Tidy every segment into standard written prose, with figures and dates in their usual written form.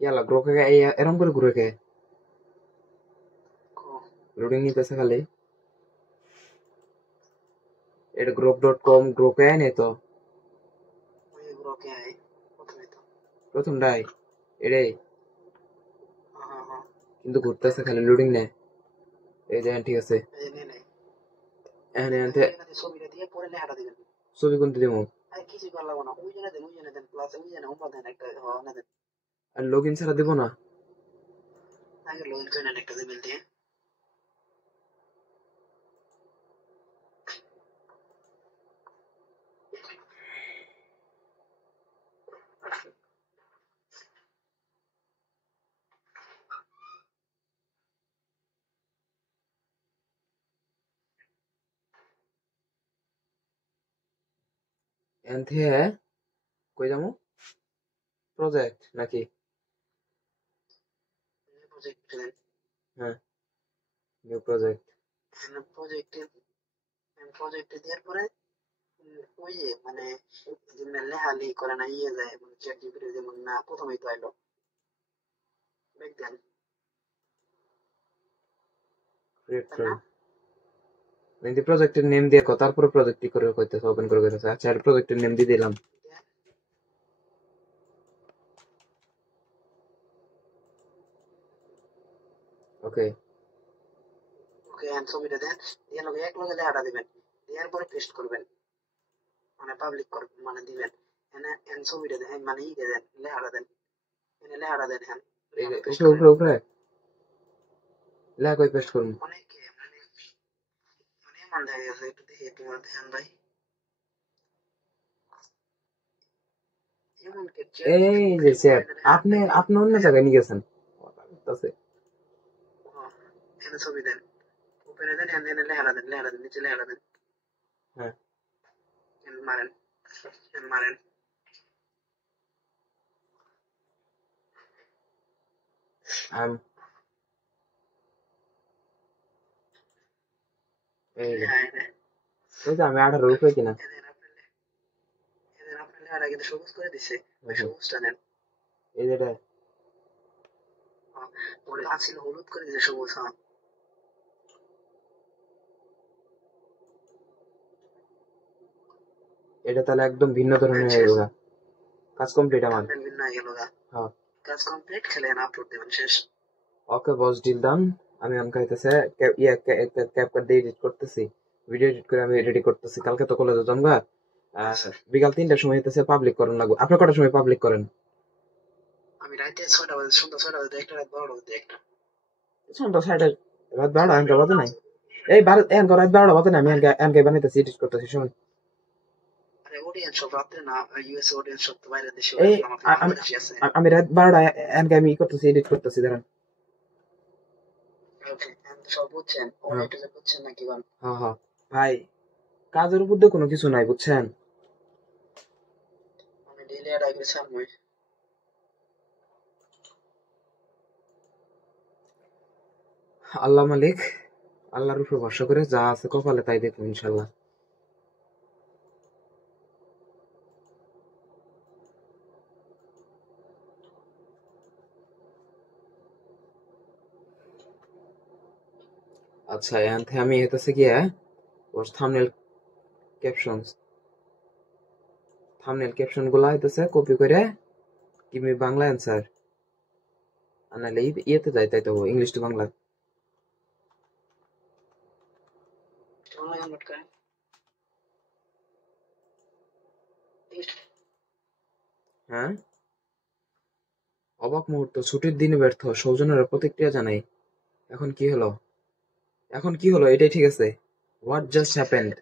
ইয়ালা গ্রোকে এই এরম করে ঘুরে কে লোডিং নিতেছে খালি এটা গ্রোপ.com গ্রোকে আয় নাই তো প্রথমটাই এটাই কিন্তু ঘুরতেছে খালি লোডিং নেয় এই দেখেন ঠিক আছে এখানে আনতে ছবি কোনটা দিব আর লগ ইন ছাড়া দিব না এনথে কই যাবো প্রজেক্ট নাকি হ্যাঁ নিউ প্রজেক্ট ক্রিয়েট ফাইল মানে প্রজেক্টের নেম দিয়ে তারপরে প্রজেক্ট কি করে কইতেছে ওপেন করে কইতেছে আচ্ছা আর প্রজেক্টের নেম দিয়ে দিলাম ওকে উপরে উপরে উপরে লেখা কই পেস্ট করুন এই যে স্যার আপনি আপনি অন্য জায়গায় নিয়ে গেছেন আছে হ্যাঁ আম এই যে ওই যে আমি 18 উপরে কিনা এই যেটা এটা তাহলে একদম ভিন্ন ধরনের হয়ে গেল কাজ কমপ্লিট আমার হ্যাঁ ওকে বস ডিল ডান আমি অন খাইতেছে ক্যাপকাট দিয়ে এডিট করতেছি ভিডিও এডিট করে আমি রেডি করতেছি কালকে তো কলেজে জমবা বিকাল 3টার সময় হইতেছে পাবলিক করেন লাগবে আপনি কটার সময় পাবলিক করেন সন্ধ্যা 6টা রাত 12টা এনকা বাজে নাই এই এনকা রাত 12টা বাজে না আমি এনকা বানাইতেছি এডিট করতেছি শুনুন এই আমি রাত 12টা এনকা আমি করতেছি এডিট করতেছি দাঁড়ান হ্যাঁ হ্যাঁ ভাই কাজের উপর দিয়ে কোনো কিছু নাই বুঝছেন আল্লাহ মালিক আল্লাহর উপর ভরসা করে যা আছে কপালে তাই দেখবো ইনশাল্লাহ আচ্ছা এখান থেকে আমি হইতেছে গিয়া ওর থাম্বনেল ক্যাপশন গুলা হইতেছে কপি করে কিমি বাংলা অ্যান্সার আর নাহলে ইয়েতে যাই তাই তো ইংলিশ টু বাংলা হ্যাঁ অবাক মুহূর্ত ছুটির দিনে ব্যর্থ সৌজন্যের প্রতিক্রিয়া জানাই এখন কি হলো এটাই ঠিক আছে হোয়াট জাস্ট হ্যাপেন্ড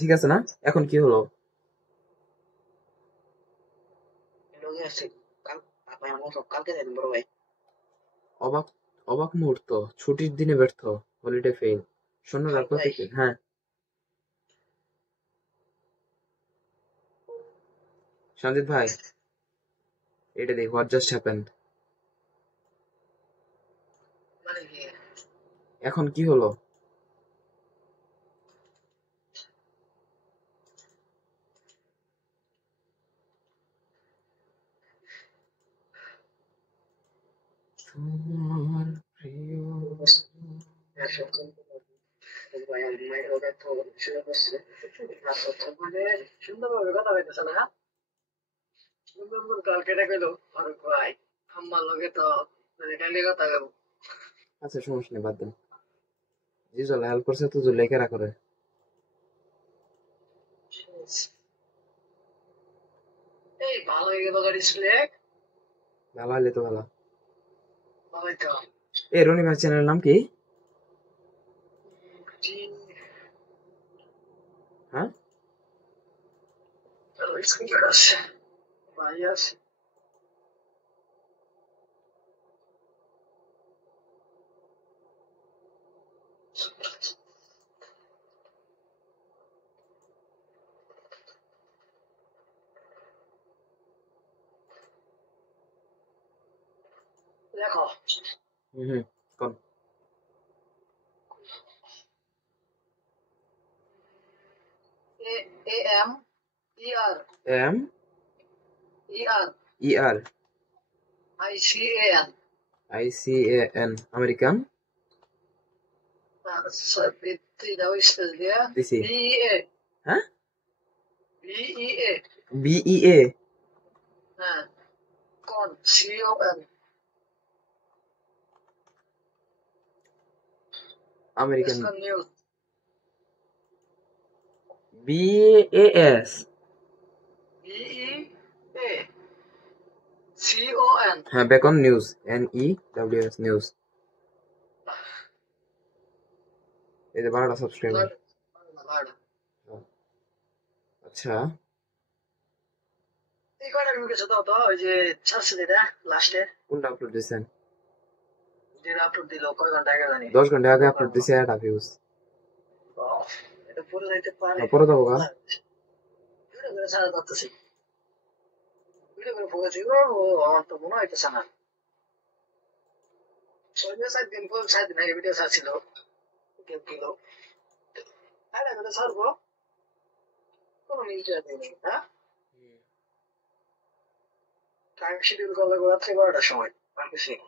ঠিক আছে না এখন কি হলো অবাক অবাক মুহূর্ত ছুটির দিনে ব্যর্থ হলিডে ফেল সৈন্যরা প্রতিক্রিয়া হ্যাঁ সঞ্জিত ভাই এটা দেখ হোয়াট জাস্ট হ্যাপেন্ড এখন কি হলো তোমার প্রিয় সুন্দরভাবে কথা হইতেছে না, সুন্দর কালকে গেল ফারুক ভাই আমার লগে তো কালকে কথা গেল। আচ্ছা সমস্যা নেই, বাদ দেন। জিজল হেল্প করছে তো জুলাই কেরা করে। এই ভালো হয়ে গেল গাড়ি সিলেক্ট, ভালো হলে তো ভালো। ভালোই তো। এ রনি ভাই চ্যানেলের নাম কি? হ্যাঁ স্ক্রিনশট আছে ভাই আছে। দেখো হুম কোন A A M E R M E R E R I C A N I C A N American ভিত্তি দাও স্পেস দিয়া দিছি। বি ই এ হ্যাঁ বি ই এ বিই এ হ্যাঁ কোন C O N American news B A S B E A C O N. হ্যাঁ beacon news N E W S news. এই যে 12টা সাবস্ক্রাইবার। আচ্ছা এই কয়টা ঢুকেছে তো ওই যে ছাড়ছে যেটা লাস্টে কোনটা আপলোড দিছেন? যেটা আপলোড দিল কয় ঘন্টা আগে জানি 10 ঘন্টা আগে আপলোড দিছে, এটা ভিউজ। এটা পরে যাইতে পারে। পরে যাবো গা। ভিডিও করে ছাড়া করতেছি, ভিডিও করে ভুগেছি আমার তো মনে হইতেছে না। 6-7 দিন পর 7 দিন আগে ভিডিও ছাড়ছিল কেউ কিলো করে ছাড়বো কোনো মিলটা নেই। হ্যাঁ টাইম শিডিউল করলে রাত্রে 12টার সময় আর কিছু নেই।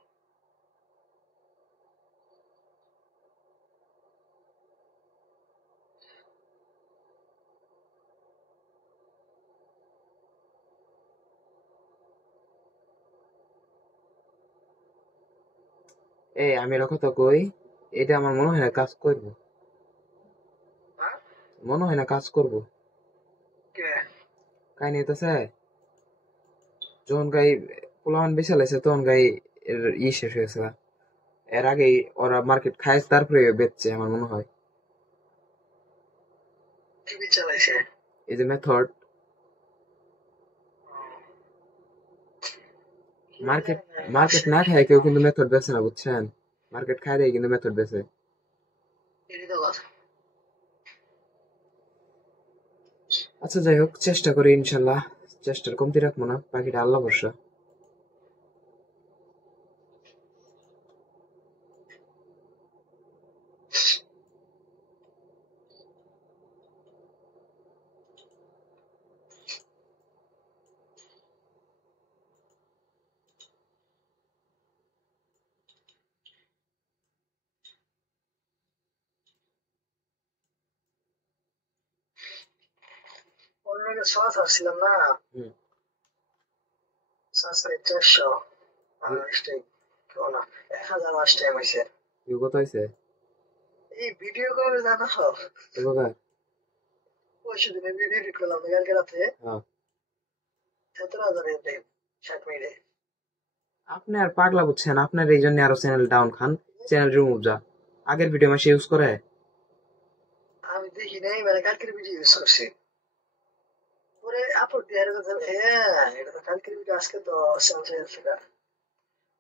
এই আমি এর কথা কই, এটা আমার মনে হয় না কাজ করবো, হ্যাঁ মনে হয় না কাজ করবো। কে কাই নিতেছে যখন গাই পোলাপান বেছে লাইছে তখন গাই এর শেষ হয়েছে গা। এর আগেই ওরা মার্কেট খায় তারপরে বেচছে আমার মনে হয়। টিভি চালাইছে এই যে মেথড মার্কেট মার্কেট না খায় কেউ কিন্তু মেথড বেছে না, বুঝছেন? মার্কেট খায় দেয় কিন্তু মেথড বেছে। এটি তো কথা। আচ্ছা যাই হোক, চেষ্টা করি ইনশাল্লাহ, চেষ্টার কমতি রাখবো না, বাকিটা আল্লাহ ভরসা। অন্য সস আসছিলাম না হুম সাবস্ক্রাইব 400 আর স্টেক কেউ না 1000 ওয়াচ টাইম হয়েছে। কেউ কত হয়েছে এই ভিডিও করে জানো এবার? ওই সেদিনে ভিডিও এডিট করলাম কালকে রাতে হ্যাঁ 17,000 টাইম 60 মিনিটে। আপনি আর পাগলা বুঝছেন, আপনার এই জন্য আরো চ্যানেল ডাউন খান, চ্যানেল রিমুভ যা। আগের ভিডিও মাসে ইউজ করে আমি দেখি নাই মানে কালকের ভিডিও ইউজ করছি পরে আপলোড দিয়ে হ্যাঁ এটা তো কালকের ভিডিও আজকে তো সেলস হয়েছে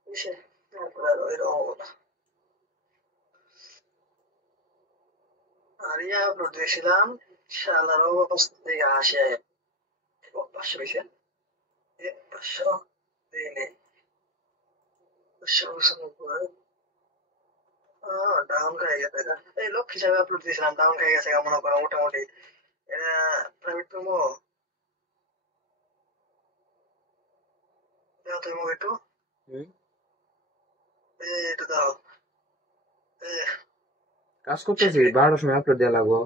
বুঝছে তারপরে আর এরকম হলো না। আর ইয়ে আপলোড দিয়েছিলাম শালার অবস্থা দেখে হাসি আয় 500 হয়েছে 500 দিই নেই 599 ডাউন হয়ে গেছে এটা। এই লোক হিসাবে আপলোড দিয়েছিলাম ডাউন হয়ে গেছে মনে করো মোটামুটি এটা প্রাইভেট তুমি তুমি একটু হুম এটা দাও। এ, কাজ করতেছি, 12টার সময় আপলোড দেওয়া লাগবো।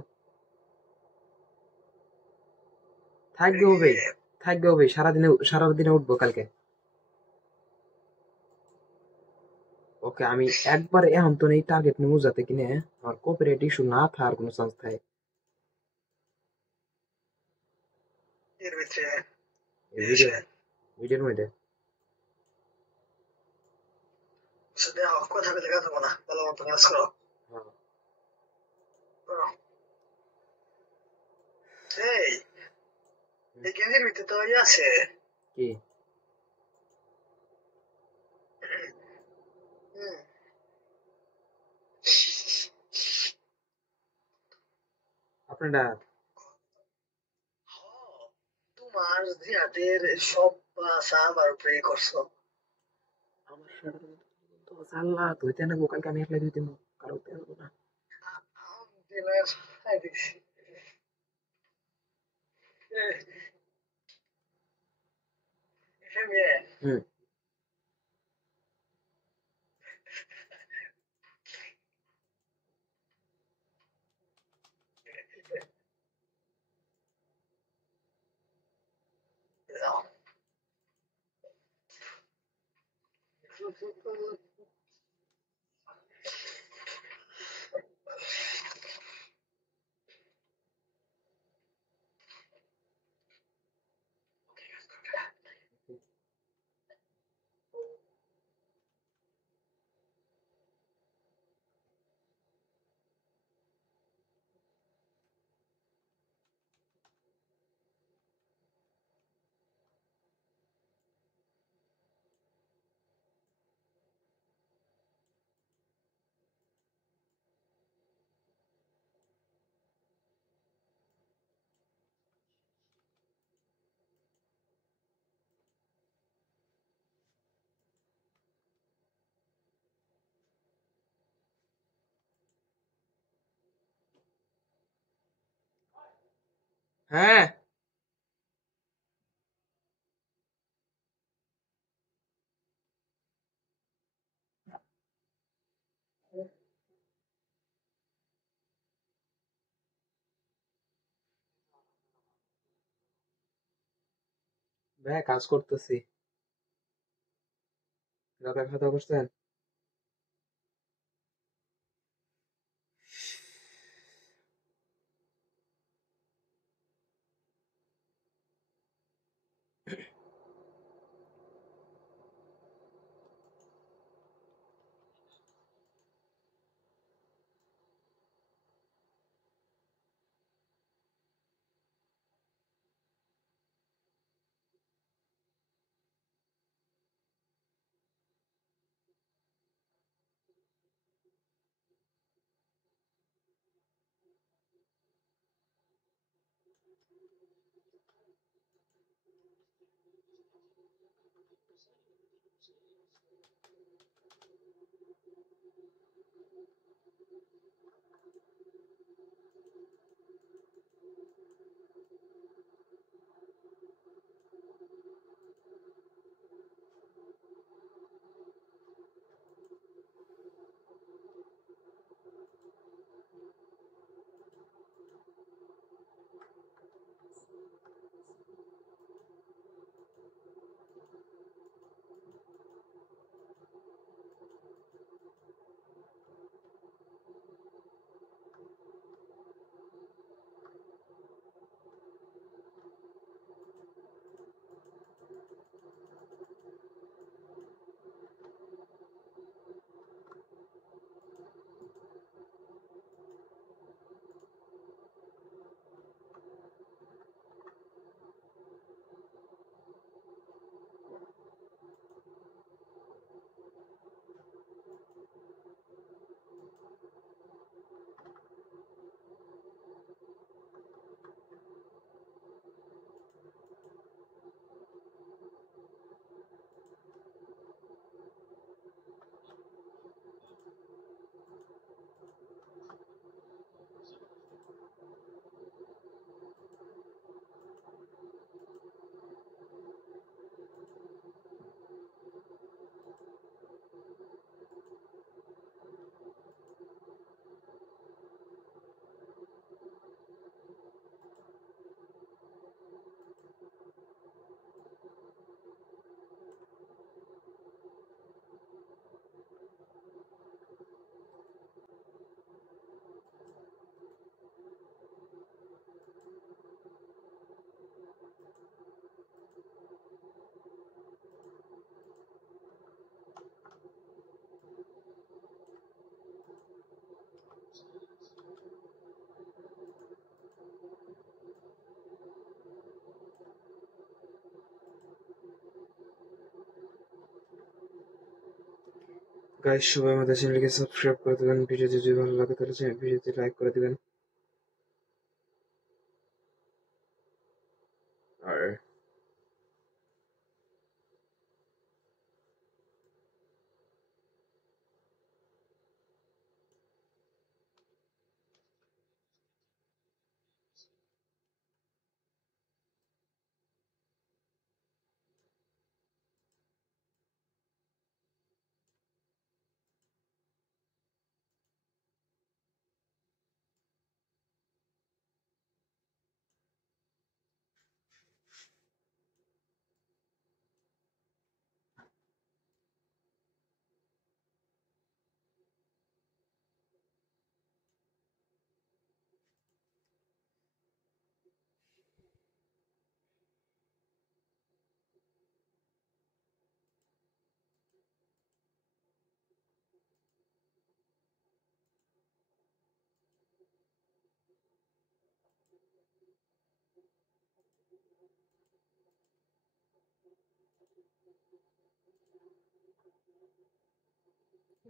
থাকবে হবে, থাকবে হবে, সারাদিনে উঠবো কালকে। ওকে, আমি একবার এখন তো এই টার্গেট নিউ যাতে কিনে আমার কপিরাইট ইস্যু না থাকার কোনো চান্স থাকে। এর ভিতরে এই এসে ভিডিওর মধ্যে সেটা কথা বলে কথা না, ভালো মতো কাজ করো। হ্যাঁ। করো। এই এই গেঞ্জির ভিতরে তো ইয়ে আছে। কি হুম। আপনারা তোমার জিহাদের সব ভাষা আমার উপরে করছো। আমার সাথে তো আল্লাহ তো হইতে না কালকে আমি একলাই দিতে কারো দেবো না। দিনের খাই দিছি। মেয়ে হুম। হ্যাঁ, ভাই কাজ করতেছি। রাতে খাওয়া দাওয়া করছেন? গাইস সবাই আমাদের চ্যানেলকে সাবস্ক্রাইব করে দিবেন, ভিডিওটি যদি ভালো লাগে তাহলে ভিডিওতে লাইক করে দিবেন। আর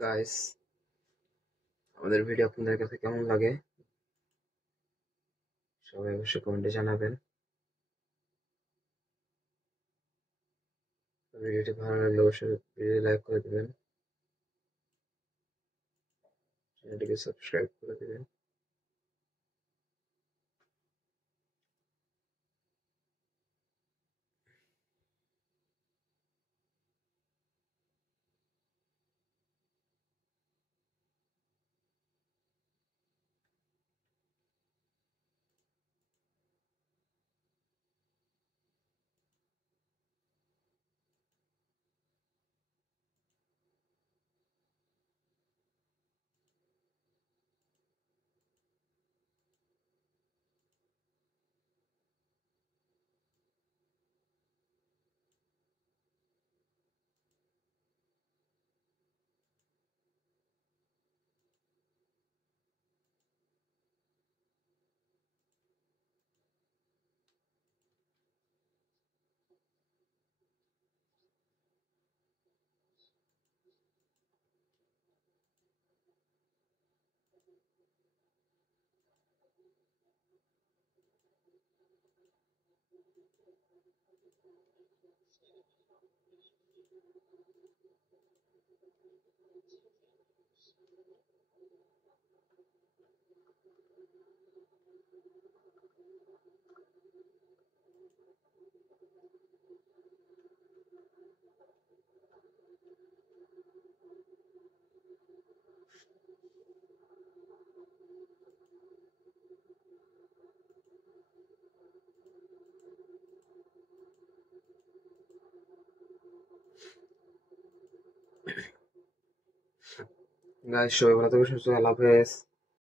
গাইস আমাদের ভিডিও আপনাদের কাছে কেমন লাগে সবাই অবশ্যই কমেন্টে জানাবেন। ভিডিওটি ভালো লাগলে অবশ্যই ভিডিও লাইক করে দিবেন, চ্যানেলটিকে সাবস্ক্রাইব করে দিবেন। গাইস সবাই ভালো থাকবেন, সুস্থ থাকবেন, আল্লাহ হাফেজ।